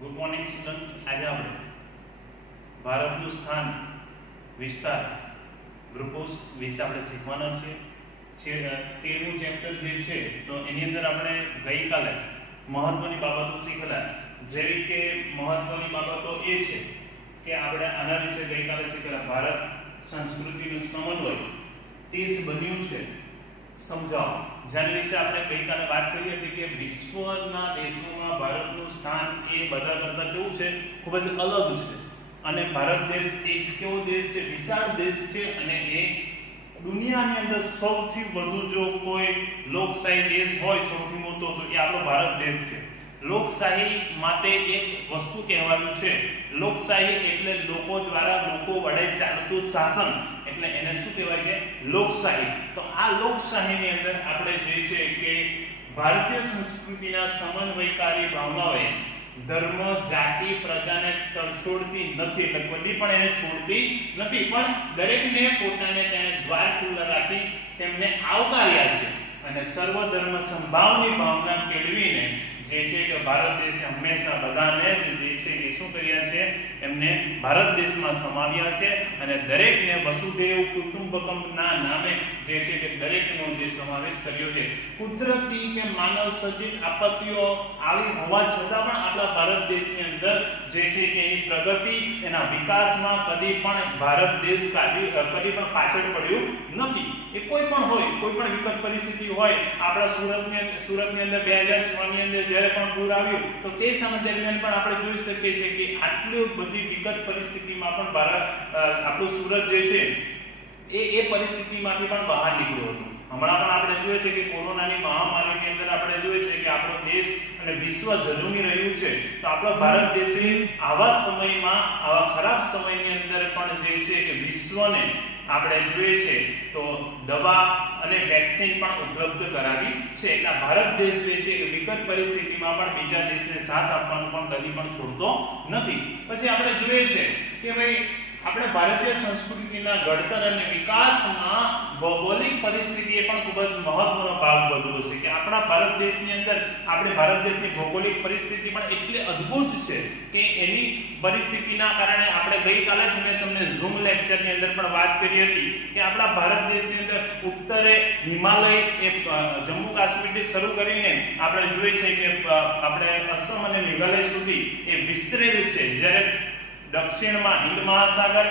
Good morning students. આજે આપણે ભારતનું સ્થાન, વિસ્તાર, ગ્રુપો વિશે આપણે શીખવાના છીએ. 13મું ચેપ્ટર જે છે તો એની અંદર આપણે ગઈકાલે મહત્વની બાબતો શીખેલા, જેવી કે મહત્વની બાબતો એ છે કે આપણે આના વિશે ગઈકાલે શીખેલા ભારત સંસ્કૃતિનું સમન્વય તીર્થ બન્યું છે સમજાવો, જેના વિશે આપણે ગઈકાલે વાત કરી હતી કે વિશ્વના દેશોમાં ભારતનું સ્થાન એ બધા કરતા કેવું છે, ખૂબ જ અલગ છે. અને ભારત દેશ એક કેવો દેશ છે, વિશાળ દેશ છે, અને એ દુનિયાની અંદર સૌથી વધુ જો કોઈ લોકશાહી દેશ હોય સૌથી મોટો તો એ આપણો ભારત દેશ છે. લોકશાહી માટે એક વસ્તુ કહેવાયું છે, લોકશાહી એટલે લોકો દ્વારા લોકો વડે ચાલતું શાસન, એટલે એને શું કહેવાય છે, લોકશાહી. તો આ લોકશાહીની અંદર આપણે જે છે કે ભારતીય સંસ્કૃતિના સમન્વયકારી ભાવનાઓએ ધર્મ, જાતિ, પ્રજાને તડછોડતી નથી, એટલે કોઈ પણ એને છોડતી નથી, પણ દરેકને પોતાને તેને દ્વાર ખુલ્લા રાખી તેમને આવકાર્યા છે. અને સર્વધર્મ સંભાવની ભાવના કેળવીને જે છે કે ભારત દેશે હંમેશા બધાને જ જે છે કે શું કર્યા છે, એમને ભારત દેશમાં સમાવ્યા છે. અને દરેકને વસુધૈવ કુટુંબકમના નામે જે છે કે દરેકનો જે સમાવેશ કર્યો છે. કુદરતી કે માનવ સર્જિત આપત્તિઓ આવી હોવા છતાં પણ આપણા ભારત દેશની અંદર જે છે કે એની પ્રગતિ, એના વિકાસમાં કદી પણ ભારત દેશ કદી પણ પાછળ પડ્યું નથી. એ કોઈ પણ હોય, કોઈ પણ વિકટ પરિસ્થિતિ હોય, આપણા સુરતની અંદર 2006 ની અંદર જ્યારે પણ પૂર આવ્યું તો તે સમય દરમિયાન પણ આપણે જોઈ શકીએ છીએ કે આટલી બધી વિકટ પરિસ્થિતિમાં પણ આપણું સુરત જે છે એ પરિસ્થિતિમાંથી પણ બહાર નીકળ્યું હતું. હમણાં પણ આપણે જોઈએ છે કે કોરોનાની મહામારીની અંદર આપણે જોઈએ છે કે આપણો દેશ અને વિશ્વ ઝઝૂમી રહ્યું છે. તો આપણો ભારત દેશે આવા સમયમાં, આવા ખરાબ સમયની અંદર પણ જે છે કે વિશ્વને આપણે જોઈએ છે તો દવા અને વેક્સિન પણ ઉપલબ્ધ કરાવી છે. એટલે ભારત દેશ જે છે કે વિકટ પરિસ્થિતિમાં પણ બીજા દેશને સાથ આપવાનું પણ કદી પણ છોડતો નથી. પછી આપણે જોઈએ છે કે ભાઈ આપણે ભારતીય સંસ્કૃતિના ઘડતર અને વિકાસમાં ભૌગોલિક પરિસ્થિતિએ પણ ખૂબ જ મહત્વનો ભાગ ભજવ્યો છે. કે આપણા ભારત દેશની અંદર આપણે ભારત દેશની ભૌગોલિક પરિસ્થિતિ પણ એટલી અદ્ભુત છે કે એની પરિસ્થિતિના કારણે આપણે ગઈકાલે જ મેં તમને ઝૂમ લેક્ચરની અંદર પણ વાત કરી હતી કે આપણા ભારત દેશની અંદર ઉત્તરે હિમાલય એ જમ્મુ કાશ્મીરથી શરૂ કરીને આપણે જોઈએ છે કે આપણે અસમ અને મેઘાલય સુધી એ વિસ્તરેલ છે. જ્યારે દક્ષિણમાં હિન્દ મહાસાગર,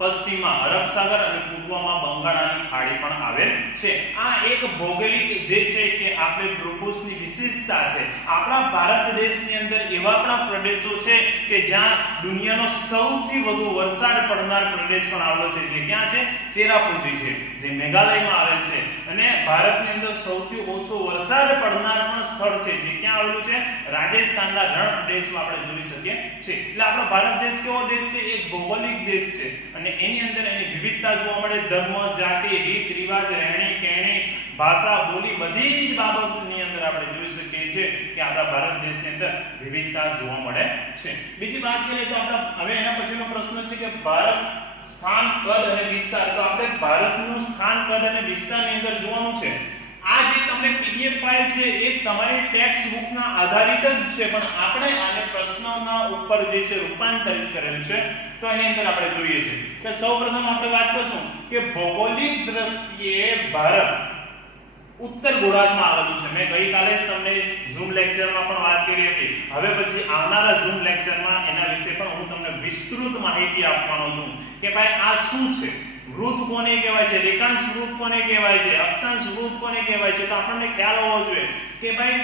પશ્ચિમમાં અરબ સાગર અને પૂર્વમાં બંગાળાની ખાડી પણ આવેલ છે. આ એક ભૌગોલિક જે છે કે આપણે ભૂગોળની વિશેષતા છે. આપણા ભારત દેશની અંદર એવા પણ પ્રદેશો છે કે જ્યાં દુનિયાનો સૌથી વધુ વરસાદ પડનાર પ્રદેશ પણ આવેલો છે, જે ક્યાં છે, ચેરાપુંજી છે, જે મેઘાલયમાં આવેલ છે. અને ભારતની અંદર સૌથી ઓછો વરસાદ પડનાર પણ સ્થળ છે, જે ક્યાં આવેલું છે, રાજસ્થાનના રણ પ્રદેશમાં આપણે જોઈ શકીએ છીએ. એટલે આપણો ભારત દેશ કેવો દેશ છે, એક ભૌગોલિક દેશ છે. અને એની અંદર એની વિવિધતા જોવા મળે. ધર્મ, જાતિ, રીત રિવાજ, રહેણી કહેણી, ભાષા, બોલી, બધી જ બાબતોની અંદર આપણે જોઈ શકીએ છીએ કે આપણા ભારત દેશની અંદર વિવિધતા જોવા મળે છે. બીજી વાત કરીએ તો આપણા હવે એના પછીનો પ્રશ્ન છે કે ભારત સ્થાન, કદ અને વિસ્તાર. તો આપણે ભારતનું સ્થાન, કદ અને વિસ્તારની અંદર જોવાનું છે. આ જે તમને પીડીએફ ફાઇલ છે એ તમારી ટેક્સ્ટ બુકના આધારિત જ છે, પણ આપણે આને પ્રશ્નોના ઉપર જે છે રૂપાંતરિત કરેલ છે. તો એની અંદર આપણે જોઈએ છે કે સૌપ્રથમ આપણે વાત કરશું કે ભૌગોલિક દ્રષ્ટિએ ભારત ઉત્તર ગોળાર્ધમાં આવેલું છે. મેં ગઈકાલે જ તમને ઝૂમ લેક્ચરમાં પણ વાત કરી હતી. હવે પછી આવનારા ઝૂમ લેક્ચરમાં એના વિશે પણ હું તમને વિસ્તૃત માહિતી આપવાનો છું કે ભાઈ આ શું છે, વૃત્ત કોને કહેવાય છે, રેખાંશ વૃત્ત કોને કહેવાય છે, અક્ષાંશ વૃત્ત કોને કહેવાય છે. તો આપણને ખ્યાલ હોવો જોઈએ કે ભાઈ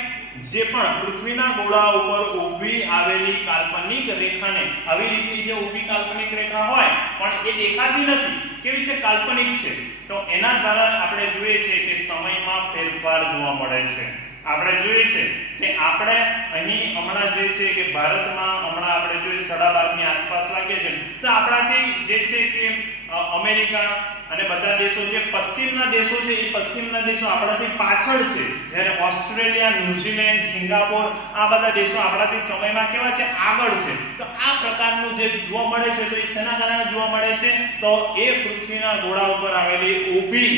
જે પણ પૃથ્વીના ગોળા ઉપર ઊભી આવેલી કાલ્પનિક રેખાને, આવી રીતની જે ઊભી કાલ્પનિક રેખા હોય પણ એ દેખાતી નથી, કેવી છે, કાલ્પનિક છે. તો એના દ્વારા આપણે જોઈએ છે કે સમયમાં ફેરફાર જોવા મળે છે. આપણે જોઈએ છે કે આપણે અહીં હમણાં જે છે કે ભારતમાં હમણાં આપણે જોઈએ 12:30 ની આસપાસ વાગ્યા છે. તો આપણાથી જે છે કે અમેરિકા અને બધા દેશો જે પશ્ચિમના દેશો છે એ પશ્ચિમના દેશો આપણાથી પાછળ છે. જ્યારે ઓસ્ટ્રેલિયા, ન્યુઝીલેન્ડ, સિંગાપોર આ બધા દેશો આપણાથી સમયમાં કેવા છે, આગળ છે. તો આ પ્રકારનું જે જોવા મળે છે તો એ શેના કારણે જોવા મળે છે, તો એ પૃથ્વીના ગોળા ઉપર આવેલી ઊભી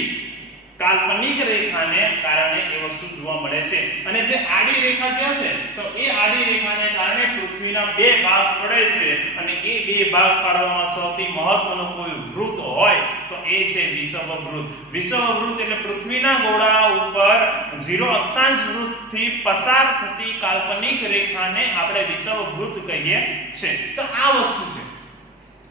કાલ્પનિક રેખાને કારણે એ વસ્તુ જોવા મળે છે. અને જે આડી રેખા જે છે તો એ આડી રેખાને કારણે પૃથ્વીના બે ભાગ પડે છે અને એ બે ભાગ પાડવામાં સૌથી મહત્વનો કોઈ વૃત્ત હોય તો એ છે વિષુવવૃત્ત. વિષુવવૃત્ત એટલે પૃથ્વીના ગોળા ઉપર 0 અક્ષાંશ વૃત્તથી પસાર થતી કાલ્પનિક રેખાને આપણે વિષુવવૃત્ત કહીએ છીએ. તો આ વસ્તુ છે.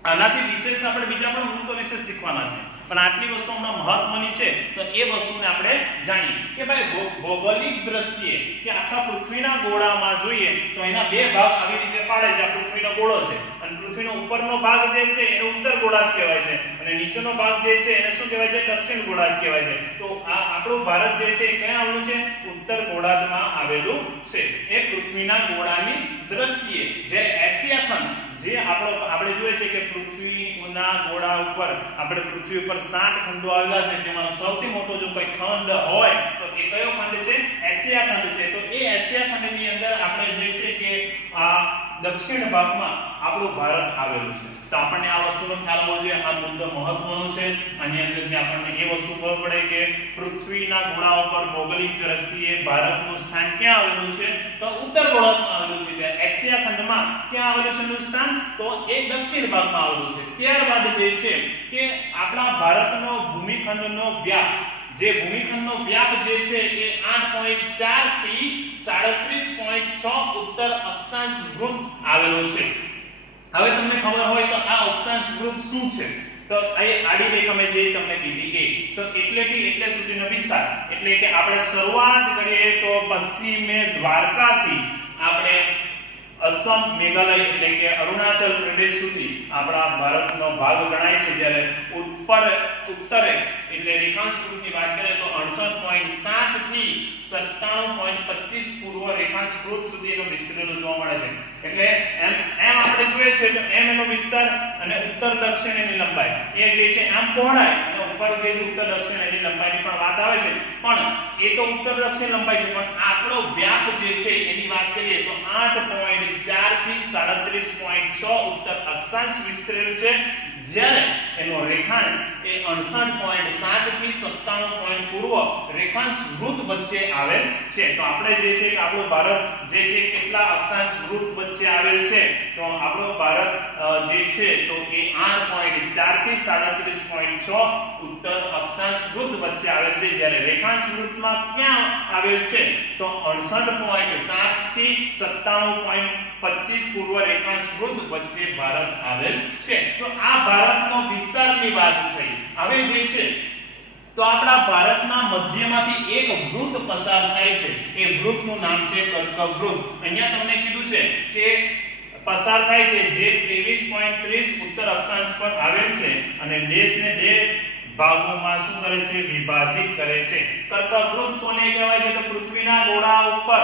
આનાથી વિશેષ આપણે બીજા પણ વૃત્તો વિશે શીખવાના છે, પણ આટલી વસ્તુ હમણાં મહત્વની છે તો એ વસ્તુને આપણે જાણીએ કે ભાઈ ભૌગોલિક દ્રષ્ટિએ કે આખા પૃથ્વીના ગોળામાં જોઈએ તો એના બે ભાગ આવી રીતે પાડે છે. આ પૃથ્વીનો ગોળો છે અને પૃથ્વીનો ઉપરનો ભાગ જે છે એને ઉત્તર ગોળાર્ધ કહેવાય છે અને નીચેનો ભાગ જે છે એને શું કહેવાય છે? દક્ષિણ ગોળાર્ધ કહેવાય છે. તો આ આપણું ભારત જે છે એ ક્યાં આવેલું છે? ઉત્તર ગોળાર્ધમાં આવેલું છે. એ પૃથ્વીના ગોળાની દ્રષ્ટિએ જ્યારે એશિયા ખંડ જે આપણે જોઈએ છે કે પૃથ્વીના ગોળા ઉપર આપણે પૃથ્વી ઉપર 7 ખંડો આવેલા છે, તેમાં સૌથી મોટો જો કોઈ ખંડ હોય તો એ કયો ખંડ છે? એશિયા ખંડ છે. તો એ એશિયા ખંડની અંદર આપણે જોઈએ છે કે આ દક્ષિણ ભાગમાં આપણું ભારત આવેલું છે. તો આપણને આ વસ્તુનો ખ્યાલ હોવો જોઈએ. આ મુદ્દો મહત્વનો છે. આની અંદરથી આપણને એ વસ્તુ ખબર પડે કે પૃથ્વીના ગોળા ઉપર ભૌગોલિક દ્રષ્ટિએ ભારતનું સ્થાન ક્યાં આવેલું છે? તો ઉત્તર ગોળાર્ધમાં આવેલું છે. ત્યારે એશિયા ખંડમાં ક્યાં આવેલું છે એનું સ્થાન? તો એ દક્ષિણ ભાગમાં આવેલું છે. ત્યારબાદ જે છે કે આપણા ભારતનો ભૂમિખંડનો વ્યાપ, જે ભૂમિખંડનો વ્યાપ જે છે એ 8.4 થી 37.6 ઉત્તર અક્ષાંશ વૃત્ત આવેલો છે. હવે તમને ખબર હોય તો આ અક્ષાંશ વૃત્ત શું છે? તો અહીં આડી રેખા મેં જે તમને કીધી એ તો એટલે સુધીનો વિસ્તાર, એટલે કે આપણે શરૂઆત કરીએ તો પશ્ચિમે દ્વારકાથી આપણે અસમ, મેઘાલય એટલે કે અરુણાચલ પ્રદેશ સુધી આપણા ભારતનો ભાગ ગણાય છે. જ્યારે ઉત્તરે એટલે રેખાંશ વૃત્તની વાત કરીએ તો 68.7 થી 97.25 પૂર્વ રેખાંશ વૃત્ત સુધી એનો વિસ્તરેલો જોવા મળે છે. એટલે એમ આપણે જોઈએ છે તો એમ એનો વિસ્તાર અને ઉત્તર દક્ષિણ એની લંબાઈ એ જે છે આમ પહોળાઈ અને ઉપર જે ઉત્તર દક્ષિણ એની લંબાઈની પણ વાત આવે છે. પણ એ તો ઉત્તર દક્ષિણ લંબાઈ છે, પણ આપણો વ્યાપ જે છે એની વાત કરીએ તો 8.4 થી 37.6 ઉત્તર અક્ષાંશ વિસ્તરેલ છે. જ્યારે એનો રેખાંશ એ 68.7 થી 97 પૂર્વ રેખાંશ વૃત્ત વચ્ચે આવેલ છે. તો આપણે જે છે કે આપણો ભારત જે છે કેટલા અક્ષાંશ વૃત્ત વચ્ચે આવેલ છે? તો આપણો ભારત જે છે તો એ 8.4 થી 37.6 ઉત્તર અક્ષાંશ વૃત્ત વચ્ચે આવેલ છે. જ્યારે રેખાંશ વૃત્તમાં ક્યાં આવેલ છે? તો 68.7 થી 97.25 પૂર્વ રેખાંશ વૃત્ત વચ્ચે ભારત આવેલ છે. તો આ ભારતનો વિસ્તારની વાત થઈ. હવે જે છે તો આપણા ભારતના મધ્યમાંથી એક વૃત્ત પસાર થાય છે. એ વૃત્તનું નામ છે કર્કવૃત્ત. અહીંયા તમને કીધું છે કે પસાર થાય છે જે 23.30 ઉત્તર અક્ષાંશ પર આવેલ છે અને દેશને બે ભાગોમાં શું કરે છે? વિભાજિત કરે છે. કર્કવૃત્ત કોને કહેવાય છે? તો પૃથ્વીના ગોળા ઉપર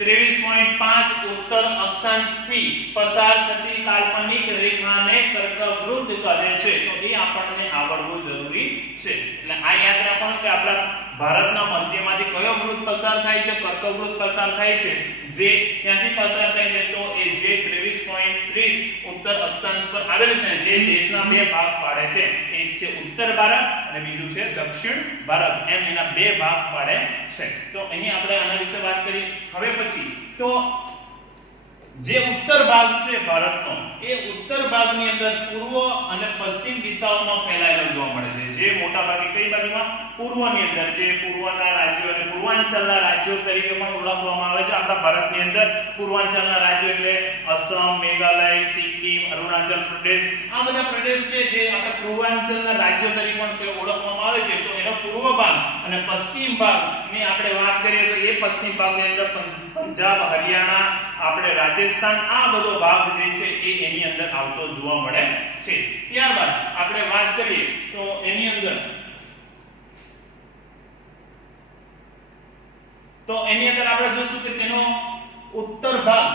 23.5 ઉત્તર અક્ષાંશથી પસાર થતી કાલ્પનિક રેખાને કર્કવૃત્ત કહે છે. તો એ આપણને આવડવું જરૂરી છે. એટલે આ યાદ રાખવાનું કે આપણા ભારતના મધ્યમાંથી કયો વૃત્ત પસાર થાય છે? કર્કવૃત્ત પસાર થાય છે. જે ક્યાંથી પસાર થાય છે? તો એ જે 23.30 ઉત્તર અક્ષાંશ પર આવેલ છે, જે દેશના બે ભાગ પાડે છે. એક છે ઉત્તર ભારત અને બીજું છે દક્ષિણ ભારત. એમ એના બે ભાગ પાડે છે. તો અહીં આપણે આના વિશે વાત કરી. હવે પછી તો જે ઉત્તર ભાગ છે ભારતનો, એ ઉત્તર ભાગની અંદર પૂર્વ અને પશ્ચિમ દિશાઓમાં ફેલાયેલો જોવા મળે છે. જે મોટા ભાગે કઈ બાજુમાં? પૂર્વની અંદર, જે પૂર્વના રાજ્યો અને પૂર્વાંચલના રાજ્યો તરીકે પણ ઓળખવામાં આવે છે. આપણા ભારતની અંદર પૂર્વાંચલના રાજ્યો એટલે અસમ, મેઘાલય, સિક્કિમ, અરુણાચલ પ્રદેશ, આ બધા પ્રદેશ છે જે આપણા પૂર્વાંચલના રાજ્યો તરીકે પણ ઓળખવામાં આવે છે. તો એનો પૂર્વ ભાગ અને પશ્ચિમ ભાગની આપણે વાત કરીએ તો એ પશ્ચિમ ભાગની અંદર પંજાબ, હરિયાણા, આપણે રાજસ્થાન, આ બધો ભાગ જે છે એ એની અંદર આવતો જોવા મળે છે. ત્યારબાદ આપણે વાત કરીએ તો એની અંદર આપણે જોશું કે તેનો ઉત્તર ભાગ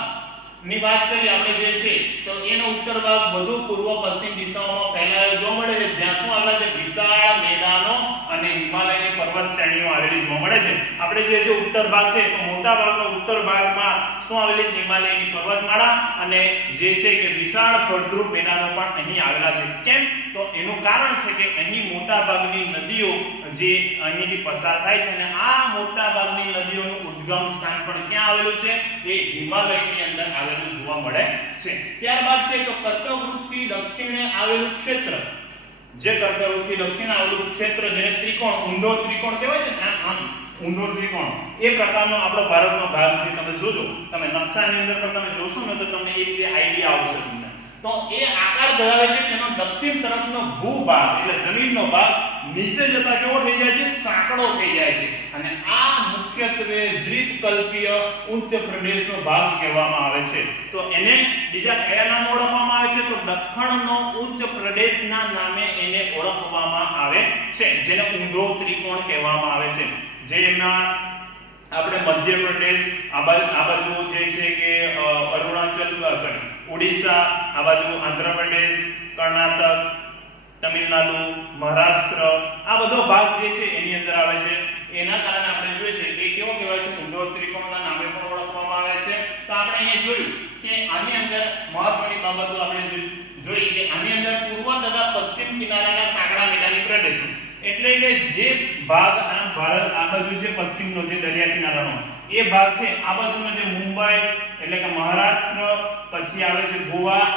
ની વાત કરીએ આપણે જે છે તો એનો ઉત્તર ભાગ વધુ પૂર્વ પશ્ચિમ દિશાઓમાં ફેલાયેલો જોવા મળે છે. જ્યાં શું આવેલા છે? વિશાળ મેદાનો અને હિમાલયની પર્વત શ્રેણીઓ આવેલી જોવા મળે છે. આપણે જે ઉત્તર ભાગ છે તો મોટા ભાગનો ઉત્તર ભાગમાં શું આવેલી છે? હિમાલયની પર્વતમાળા અને જે છે કે વિશાળ ફળદ્રુપ મેદાનો પણ અહીં આવેલા છે. કેમ? તો એનું કારણ છે કે અહીં મોટા ભાગની નદીઓ જે અહીંથી પસાર થાય છે અને આ મોટા ભાગની નદીઓનું ઉદ્ગમ સ્થાન પણ ક્યાં આવેલું છે? એ હિમાલયની અંદર આવેલું જોવા મળે છે. ત્યારબાદ છે તો કર્કવૃતથી દક્ષિણે આવેલું ક્ષેત્ર, જે કર્કવૃતથી દક્ષિણે આવેલું ક્ષેત્ર જેને ત્રિકોણ, ઊંડો ત્રિકોણ કહેવાય છે ને, આમ ઊંડો ત્રિકોણ, એ પ્રકારનો આપણો ભારતનો ભાગ છે. તમે જોજો, તમે નકશાની અંદર પણ તમે જોશો ને તો તમને એ રીતે આઈડિયા આવશે તમને. તો એ આકાર ધરાવે છે, તેનો દક્ષિણ તરફનો ભૂભાગ એટલે જમીનનો ભાગ નીચે જતા કેવો થઈ જાય છે? સાંકડો થઈ જાય છે. અને આ મુખ્યત્વે દ્વીપકલ્પીય ઉચ્ચ પ્રદેશનો ભાગ કહેવામાં આવે છે. તો એને બીજા કયા નામે ઓળખવામાં આવે છે? તો દખ્ખણનો ઉચ્ચ પ્રદેશના નામે એને ઓળખવામાં આવે છે, જેને ઊંડો ત્રિકોણ કહેવામાં આવે છે. જેમાં આપણે મધ્યપ્રદેશ આ બાજુ જે છે કે અરુણાચલ, ઓડિશા, આ બાજુ આંધ્રપ્રદેશ, કર્ણાટક, તમિલનાડુ, મહારાષ્ટ્ર, આ બધો ભાગ જે છે એની અંદર આવે છે. એના કારણે આપણે જોઈએ છે કે કેવો કહેવાય છે? ઊંડો ત્રિકોણના નામે પણ ઓળખવામાં આવે છે. તો આપણે અહીંયા જોયું કે આની અંદર મહત્વની બાબતો આપણે જોઈ કે આની અંદર પૂર્વ તથા પશ્ચિમ કિનારાના સાંકડા મેદાની પ્રદેશો, એટલે કે જે ભાગ આ ભારત આ બાજુ જે પશ્ચિમનો જે દરિયા કિનારાનો એ ભાગ છે, આ બાજુનો જે મુંબઈ એટલે કે મહારાષ્ટ્ર, પછી આવે છે ગોવા,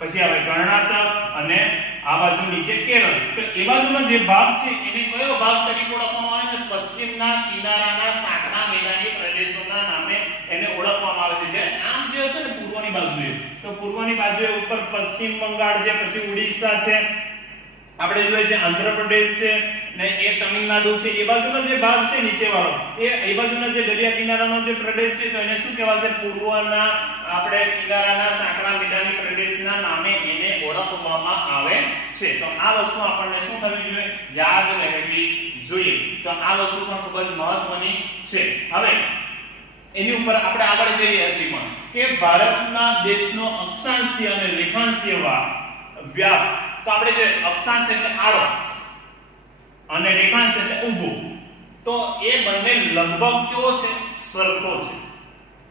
પછી આવે કર્ણાટક અને આ બાજુ નીચે કેરળ. તો એ બાજુનો જે ભાગ છે એને કયો ભાગ તરીકે ઓળખવામાં આવે છે? પશ્ચિમના કિનારાના સાંકડા મેદાની પ્રદેશોના નામે એને ઓળખવામાં આવે છે. જે આમ જે હશે ને પૂર્વની બાજુએ, તો પૂર્વની બાજુએ ઉપર પશ્ચિમ બંગાળ છે, પછી ઓડિશા છે, આપણે જોઈએ છે આંધ્રપ્રદેશ છે ને એ તમિલનાડુ છે. એ બાજુનો જે ભાગ છે નીચેવાળો, એ બાજુનો જે દરિયા કિનારાનો જે પ્રદેશ છે તો એને શું કહેવાશે? પૂર્વના આપણે કિનારાના સાંકડા મેદાની પ્રદેશના નામે એને ઓળખવામાં આવે છે. તો આ વસ્તુ આપણને શું થવી જોઈએ? યાદ રહેવી જોઈએ. તો આ વસ્તુ પણ ખૂબ જ મહત્વની છે. હવે એની ઉપર આપણે આગળ જઈએ હજી પણ કે ભારતના દેશનો અક્ષાંશીય અને રેખાંશીય વ્યાપ. તો આપણે જે અક્ષાંશ એટલે આડો અને રેખાંશ એટલે ઊભો, તો એ બંને લગભગ કેવો છે? સરખો છે.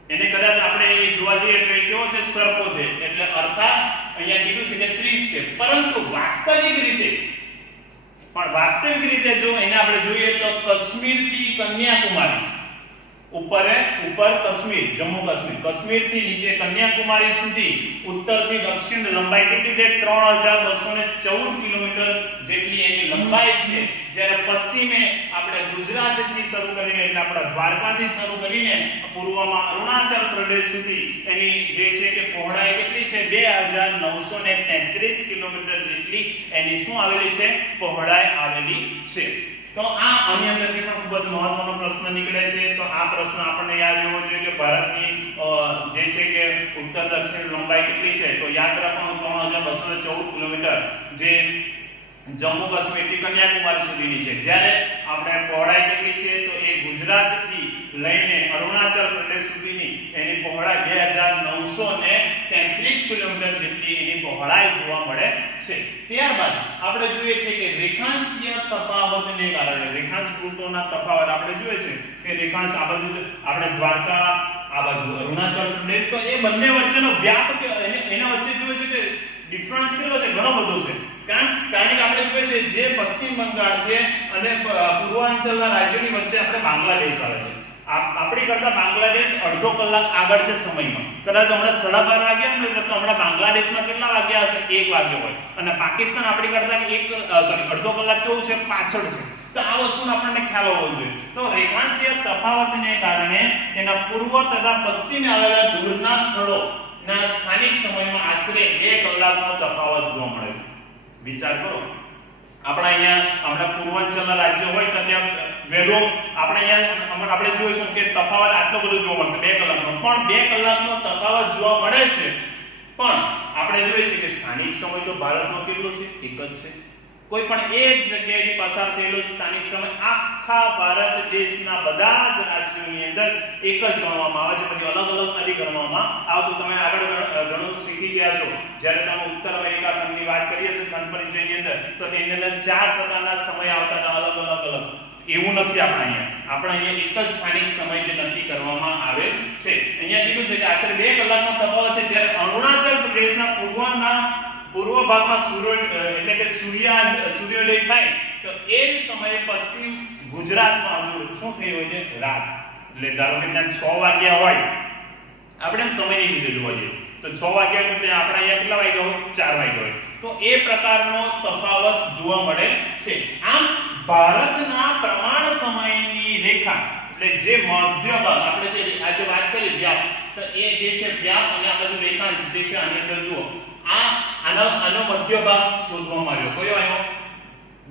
એને કદાચ આપણે એ જોવા જઈએ તો એ કેવો છે? સરખો છે. એટલે અર્થાત અહીંયા કીધું છે કે 30 છે, પરંતુ વાસ્તવિક રીતે જો એને આપણે જોઈએ તો કાશ્મીર થી કન્યાકુમારી, ઉપર કાશ્મીર, જમ્મુ કાશ્મીર થી નીચે કન્યાકુમારી સુધી ઉત્તરથી દક્ષિણ લંબાઈ કેટલી છે? 3214 કિલોમીટર જેટલી એની લંબાઈ છે. જ્યારે પશ્ચિમે આપણે ગુજરાતથી શરૂ કરીને એટલે આપણા દ્વારકાથી શરૂ કરીને પૂર્વમાં અરુણાચલ પ્રદેશ સુધી એની જે છે કે પહોળાઈ કેટલી છે? 2933 કિલોમીટર જેટલી એની શું આવેલી છે? પહોળાઈ આવેલી છે. તો આ આની અંદરથી પણ ખૂબ જ મહત્વનો પ્રશ્ન નીકળે છે. તો આ પ્રશ્ન આપણને યાદ રહેવો જોઈએ કે ભારતની જે છે કે ઉત્તર દક્ષિણ લંબાઈ કેટલી છે? તો યાદ રાખવાનું 3214 કિલોમીટર જે જમ્મુ કાશ્મીર થી કન્યાકુમારી સુધીની છે. જ્યારે આપણે પહોળાઈ કેટલી છે? તો એ ગુજરાતથી લઈને અરુણાચલ પ્રદેશ સુધીની એની પહોળાઈ 2933 કિલોમીટર જેટલી એની પહોળાઈ જોવા મળે છે. ત્યારબાદ આપણે જોઈએ છે કે રેખાંશીય તફાવતને કારણે, રેખાંશ વૃત્તોના તફાવત આપણે જોઈએ છે કે રેખાંશ આ બાજુ આપણે દ્વારકા, આ બાજુ અરુણાચલ પ્રદેશ, તો એ બંને વચ્ચેનો વ્યાપ કે એના વચ્ચે જોઈએ છે કે ડિફરન્સ કેટલો છે? ઘણો બધો છે. કારણ કે આપણે જોઈએ છે જે પશ્ચિમ બંગાળ છે અને પૂર્વાંચલના રાજ્યોની વચ્ચે આપણે બાંગ્લાદેશ આવે છે. આપણી કરતા બાંગ્લાદેશ અડધો કલાક આગળ છે સમયમાં. કદાચ હમણાં 12:30 વાગ્યા ને તો હમણાં બાંગ્લાદેશમાં કેટલા વાગ્યા હશે? 1 વાગ્યો હોય. અને પાકિસ્તાન આપણી કરતા અડધો કલાક કેવું છે? પાછળ છે. તો આ વસ્તુનો આપણને ખ્યાલ હોવો જોઈએ. તો રેખાંશીય તફાવતને કારણે તેના પૂર્વ તથા પશ્ચિમે આવેલા દૂરના સ્થળોના સ્થાનિક સમયમાં આશરે 2 કલાકનો તફાવત જોવા મળે. વિચાર કરો, આપણા અહીંયા પૂર્વાંચલના રાજ્યો હોય તો ત્યાં વહેલો આપણે જોઈશું કે તફાવત આટલો બધો જોવા મળશે 2 કલાકનો, પણ 2 કલાકનો તફાવત જોવા મળે છે. પણ આપણે જોઈએ છે કે સ્થાનિક સમય તો ભારતનો કેટલો છે? એક જ છે. કોઈ પણ એક જગ્યાએથી પસાર થયેલો સ્થાનિક સમય આખા ભારત દેશના બધા જ રાજ્યોની અંદર એક જ ગણવામાં આવે છે. પછી અલગ નથી ગણવામાં આવતું. તમે આગળ ઘણું શીખી ગયા છો. જ્યારે તમે ઉત્તર અમેરિકા ખંડની વાત કરીએ છીએ ખંડ પરિચયની અંદર, તો તેની અંદર 4 પ્રકારના સમય આવતા હતા, અલગ. એવું નથી આપણે અહીંયા. આપણે અહીંયા એક જ સ્થાનિક સમય જે નક્કી કરવામાં આવે છે. અહીંયા કીધું છે કે આશરે 2 કલાકનો તફાવત છે જ્યારે અરુણાચલ પ્રદેશના પૂર્વ ભાગમાં એટલે કે સૂર્યોદય થાય તો એ જ સમયે પશ્ચિમ ગુજરાતમાં હજુ શું થઈ હોય છે રાત. એટલે ધારો કે ત્યાં 6 વાગ્યા હોય, આપણે સમયની રીતે જોવા જઈએ તો 6 વાગ્યા તો ત્યાં આપણે અહીંયા કેટલા વાગ્યા હોય 4 વાગ્યા હોય. તો એ પ્રકારનો તફાવત જોવા મળે છે. આમ ભારતના પ્રમાણ સમયની રેખા એટલે જે મધ્ય ભાગ આપણે જે આજે વાત કરી વ્યાપ, તો એ જે છે વ્યાપ અને આ બધું રેખાંશ જે છે આની અંદર જુઓ આનો મધ્ય ભાગ શોધવામાં આવ્યો. કયો આવ્યો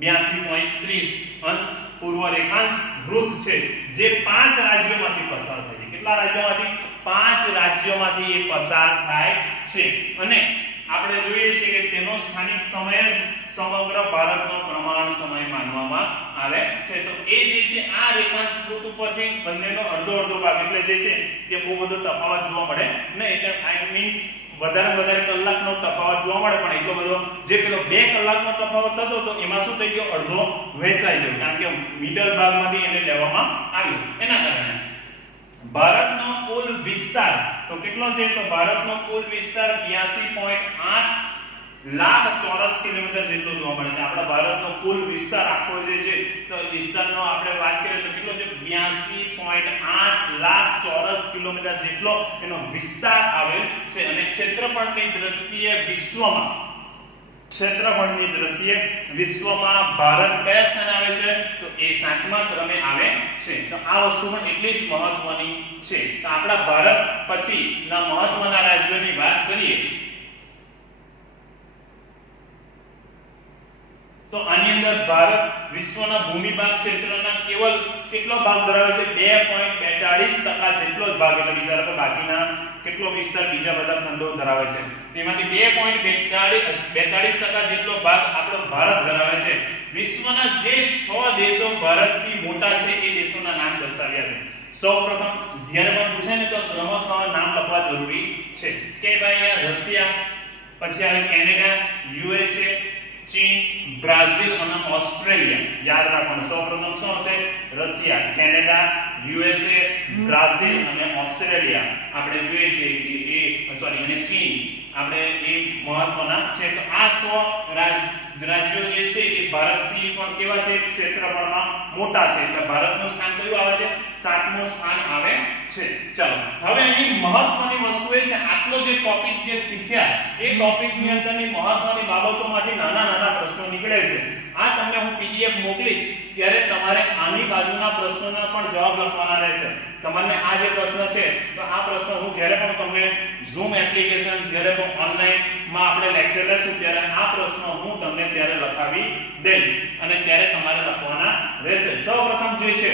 82.30 અંશ પૂર્વ રેખાંશ વૃત્ત છે જે 5 રાજ્યોમાંથી પસાર થાય છે. કેટલા રાજ્યોમાંથી? 5 રાજ્યોમાંથી એ પસાર થાય છે અને આપણે જોઈએ છીએ કે તેનો સ્થાનિક સમય જ સમગ્ર ભારતનો પ્રમાણ સમય માનવામાં આવે છે. તો એ જે છે આ રેખાંશ વૃત્ત ઉપરથી બંનેનો અડધો ભાગ એટલે જે છે તે બહુ બધો તફાવત જોવા મળે નહીં. એટલે આઈ મીન્સ વધારે કલાકનો તફાવત જોવા મળે પણ એટલો બધો જે પેલો 2 કલાકનો તફાવત થતો તો એમાં શું થઈ ગયો અડધો વહેંચાઈ ગયો કારણ કે મિડલ ભાગમાંથી એને લેવામાં આવ્યો. એના કારણે ભારતનો કુલ વિસ્તાર તો કેટલો છે? તો ભારતનો કુલ વિસ્તાર 82.8 લાખ ચોરસ કિલોમીટર જેટલો જોવા મળે છે. આપણા ભારતનો કુલ વિસ્તાર આખો જે છે તો વિસ્તારનો આપણે વાત કરીએ તો કેટલો છે 82.8 લાખ ચોરસ કિલોમીટર જેટલો એનો વિસ્તાર આવેલ છે. અને ક્ષેત્રફળની દ્રષ્ટિએ વિશ્વમાં ભારત કયા સ્થાને આવે છે? તો એ 7મા ક્રમે આવે છે. તો આ વસ્તુ પણ એટલી જ મહત્વની છે. તો આપણા ભારત પછીના મહત્વના રાજ્યોની વાત કરીએ તો આની અંદર ભારત વિશ્વના ભૂમિભાગ ક્ષેત્રના કેવલ કેટલો ભાગ ધરાવે છે? 2.42% જેટલો જ ભાગ. એટલે બીજા લોકો બાકીના કેટલો વિસ્તાર બીજા બધા ખંડો ધરાવે છે તેમાંથી 2.42% જેટલો ભાગ આપણો ભારત ધરાવે છે. વિશ્વના જે 6 દેશો ભારતથી મોટા છે એ દેશોના નામ દર્શાવ્યા છે. સૌપ્રથમ જ્યારે પણ પૂછે ને તો ક્રમશઃ નામ લખવા જરૂરી છે કે ભાઈ અહીંયા રશિયા, પછી આવે કેનેડા, યુએસએ, ચીન, બ્રાઝિલ અને ઓસ્ટ્રેલિયા. યાદ રાખવાનું સૌપ્રથમ શું હશે? રશિયા, કેનેડા, યુએસએ, બ્રાઝિલ અને ઓસ્ટ્રેલિયા. આપણે જોઈએ છીએ કે અને ચીન આપણે એ મહત્વના છે. તો આ 6 રાજ્યો જે છે એ ભારતથી પણ કેવા છે? ક્ષેત્રફળમાં મોટા છે. એટલે ભારતનું સ્થાન કયું આવે છે? 7મું સ્થાન આવે છે. ચાલો હવે અહીં મહત્વની વસ્તુ એ છે આટલો જે ટોપિક જે શીખ્યા એ ટોપિકની અંદરની મહત્વની બાબતોમાંથી નાના પ્રશ્નો નીકળે છે. આ તમને હું PDF મોકલીશ ત્યારે તમારે આની બાજુના પ્રશ્નોના પણ જવાબ લખવાના રહેશે. તમને આ જે પ્રશ્ન છે તો આ પ્રશ્ન હું જ્યારે પણ તમને Zoom એપ્લિકેશન જ્યારે પણ ઓનલાઈન માં આપણે લેક્ચર લેશું ત્યારે આ પ્રશ્ન હું તમને ત્યારે લખાવી દઈશ અને ત્યારે તમારે લખવાના રહેશે. સૌપ્રથમ જે છે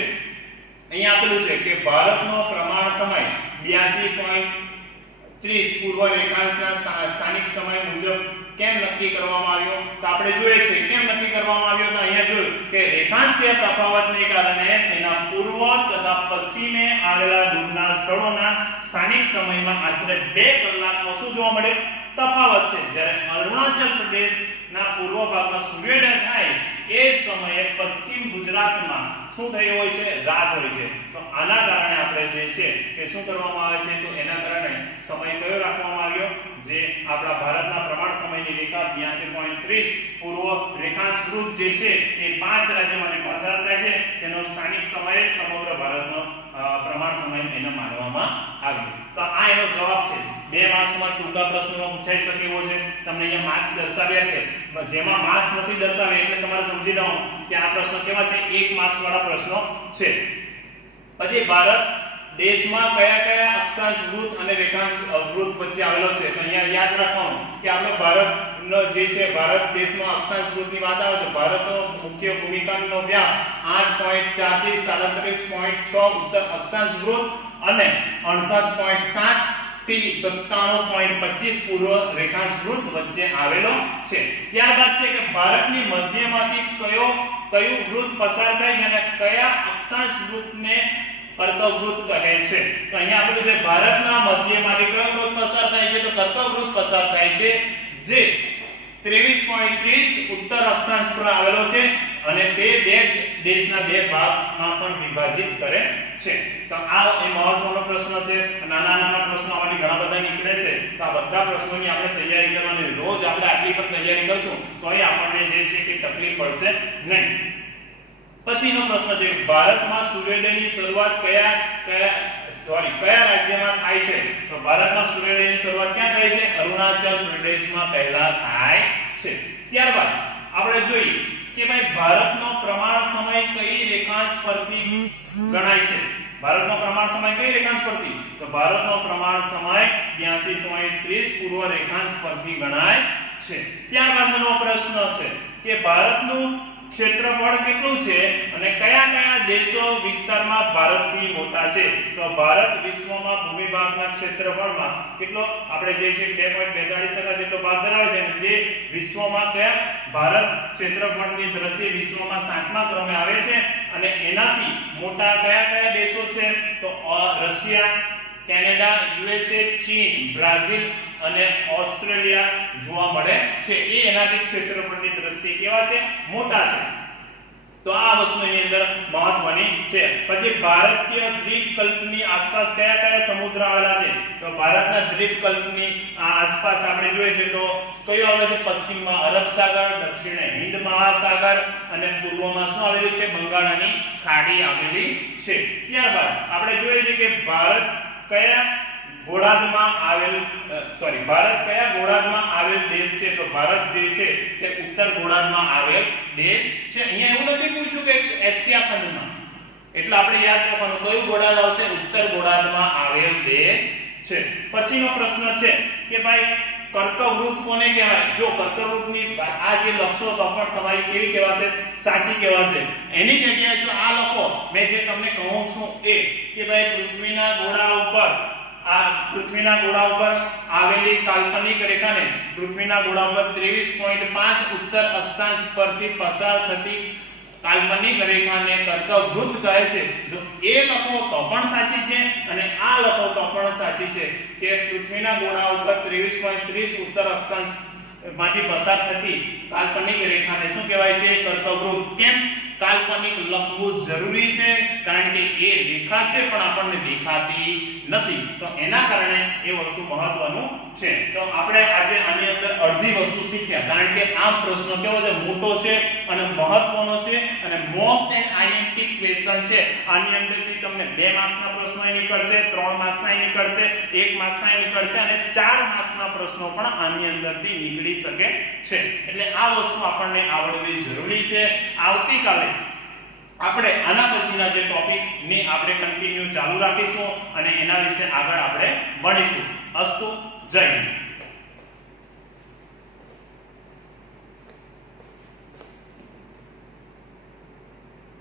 અહીં આપેલું છે કે ભારતનો પ્રમાણ સમય 82.30 પૂર્વ રેખાંશના સ્થાનિક સમય મુજબ કેમ નક્કી કરવામાં આવ્યો? તો આપણે જોઈએ છે કેમ નક્કી કરવામાં આવ્યો. તો અહીંયા જોયું કે રેખાંશીય તફાવતને કારણે તેના પૂર્વ તથા પશ્ચિમે આવેલા દૂરના સ્થળોના સ્થાનિક સમયમાં આશરે 2 કલાકનો શું જોવા મળે? તફાવત છે. જ્યારે અરુણાચલ પ્રદેશના પૂર્વ ભાગમાં સૂર્યોદય થાય એ સમયે પશ્ચિમ ગુજરાતમાં શું થયું હોય છે? રાત હોય છે. તો આના કારણે આપણે જે છે કે શું કરવામાં આવે છે? તો એના કારણે સમય કયો રાખવામાં આવ્યો? જે આપણા ભારતના પ્રમાણ સમયની રેખા 82.30 પૂર્વ રેખાંશ વૃત્ત જે છે એ 5 રાજ્યોમાંથી પસાર થાય છે. તેનો સ્થાનિક સમય સમગ્ર ભારતનો પ્રમાણ સમય એને માનવામાં આવ્યો. તો આ એનો જવાબ છે. 2 માર્ક્સમાં ટૂંકા પ્રશ્નોમાં પૂછાઈ શકે એવો છે. તમને અહીંયા માર્ક્સ દર્શાવ્યા છે. જેમાં માર્ક્સ નથી દર્શાવ્યા એટલે તમારે સમજી લેવાનું કે આ પ્રશ્નો કેવા છે? 1 માર્ક્સ વાળા પ્રશ્નો છે. પછી ભારત દેશમાં કયા અક્ષાંશ વૃત્ત અને રેખાંશ વૃત્ત વચ્ચે આવેલો છે? તો અહીંયા યાદ રાખવાનું કે આપણે ભારતનો જે છે ભારત દેશનો અક્ષાંશ વૃત્તની વાત આવે તો ભારતનો મુખ્ય ભૂમિકાનો વ્યાપ 8.4 થી 37.6 ઉત્તર અક્ષાંશ વૃત્ત અને 68.7 થી 97.25 પૂર્વ રેખાંશ વૃત્ત વચ્ચે આવેલો છે. ત્યારબાદ છે કે ભારતની મધ્યમાંથી કયું વૃત્ત પસાર થાય છે અને કયા અક્ષાંશ વૃત્તને કર્કવૃત્ત કહે છે? તો અહીંયા આપણે જે ભારતના મધ્યમાંથી કયો વૃત્ત પસાર થાય છે? તો કર્કવૃત્ત પસાર થાય છે જે 23.30 ઉત્તર અક્ષાંશ પર આવેલો છે અને તે 2 દેશના બે ભાગમાં પણ વિભાજિત કરે છે. તો આ એ મહત્વનો પ્રશ્ન છે. નાના નાના પ્રશ્નો આમાંથી ઘણા બધા નીકળે છે. તો આ બધા પ્રશ્નોની આપણે તૈયારી કરવાની. રોજ આપણે આટલી પણ તૈયારી કરશું તો એ આપણને જે છે કે તકલીફ પડશે નહીં. પછીનો પ્રશ્ન છે ભારતમાં સૂર્યોદયની શરૂઆત કયા રાજ્યમાં થાય છે? તો ભારતમાં સૂર્યોદયની શરૂઆત ક્યાં થાય છે? અરુણાચલ પ્રદેશમાં પહેલા થાય છે. ત્યારબાદ આપણે જોઈએ કે ભાઈ ભારતનો પ્રમાણ સમય કઈ રેખાંશ પરથી ગણાય છે? ભારતનો પ્રમાણ સમય કઈ રેખાંશ પરથી? તો ભારતનો પ્રમાણ સમય 82.30 પૂર્વ રેખાંશ પરથી ગણાય છે. ત્યારબાદનો પ્રશ્ન છે કે ભારતનું ક્ષેત્રફળ કેટલું છે અને કયા કયા દેશો વિસ્તારમાં ભારતથી મોટા છે? તો ભારત વિશ્વમાં ભૂમિભાગના ક્ષેત્રફળમાં કેટલો આપણે જે છે 2.42% જેટલો ભાગ ધરાવે છે અને જે વિશ્વમાં કયા ભારત ક્ષેત્રફળની દ્રષ્ટિએ વિશ્વમાં 7મા ક્રમે આવે છે અને એનાથી મોટા કયા કયા દેશો છે? તો રશિયા, કેનેડા, યુએસએ, ચીન, બ્રાઝિલ અને ઓસ્ટ્રેલિયા જોવા મળે છે. એ એનાથી ક્ષેત્રફળની દ્રષ્ટિએ કેવા છે? મોટા છે. તો આ વસ્તુ એની અંદર મહત્વની છે. પછી ભારતીય દ્વીપકલ્પની આસપાસ કયા કયા સમુદ્ર આવેલા છે? તો ભારતના દ્વીપકલ્પની આસપાસ આપણે જોઈએ છે તો કયો આવે છે? પશ્ચિમમાં અરબ સાગર, દક્ષિણે હિન્દ મહાસાગર અને પૂર્વમાં શું આવેલું છે? બંગાળની ખાડી આવેલી છે. ત્યારબાદ આપણે જોઈએ છે કે ભારત કયા ગોળાર્ધમાં આવેલ દેશ છે? તો ભારત જે છે તે ઉત્તર ગોળાર્ધમાં આવેલ દેશ છે. અહીંયા એવું નથી પૂછ્યું કે એશિયા ખંડમાં, એટલે આપણે યાદ રાખવાનું કયું ગોળાર્ધ આવશે? ઉત્તર ગોળાર્ધમાં આવેલ દેશ છે. પછીનો પ્રશ્ન છે કે ભાઈ કર્કવૃત કોને કહેવાય? જો કર્કવૃતની આ જે લખશો તો પણ તમારી કેવી કહેવાશે? સાચી કહેવાશે. એની જગ્યાએ જો આ લખો, મેં જે તમને કહું છું એ કે ભાઈ પૃથ્વીના ગોળા ઉપર આવેલી કાલ્પનિક રેખાને પૃથ્વીના ગોળા ઉપર 23.5 ઉત્તર અક્ષાંશ પરથી પસાર થતી કાલ્પનિક રેખાને કર્કવૃત કહે છે. જો એ લખો તો પણ સાચી છે અને આ લખો તો પણ સાચી છે કે પૃથ્વીના ગોળા ઉપર 23.30 ઉત્તર અક્ષાંશ માંથી પસાર થતી કાલ્પનિક રેખાને શું કહેવાય છે? કર્કવૃત. કેમ કાલ્પનિક લખવું જરૂરી છે? કારણ કે એ રેખા છે પણ આપણને દેખાતી નથી. તો એના કારણે એ વસ્તુ મહત્વનું છે. તો આપણે આજે આની અંદર અડધી વસ્તુ શીખ્યા. કારણ કે આ પ્રશ્ન કેવો છે? મોટો છે અને મહત્વનો છે અને મોસ્ટ એન્ડ આઈએમપી ક્વેશ્ચન છે. આની અંદરથી તમને 2 માર્ક્સના પ્રશ્નો નીકળશે, 3 માર્ક્સના નીકળશે, 1 માર્ક્સના નીકળશે અને 4 માર્ક્સના પ્રશ્નો પણ આની અંદરથી નીકળી શકે છે. એટલે આ વસ્તુ આપણને આવડવી જરૂરી છે. આવતીકાલે આપણે આના પછીના જે ટોપિક ની આપણે કન્ટિન્યુ ચાલુ રાખીશું અને એના વિશે આગળ આપણે ભણીશું. અસ્તુ. જય હિન્દ.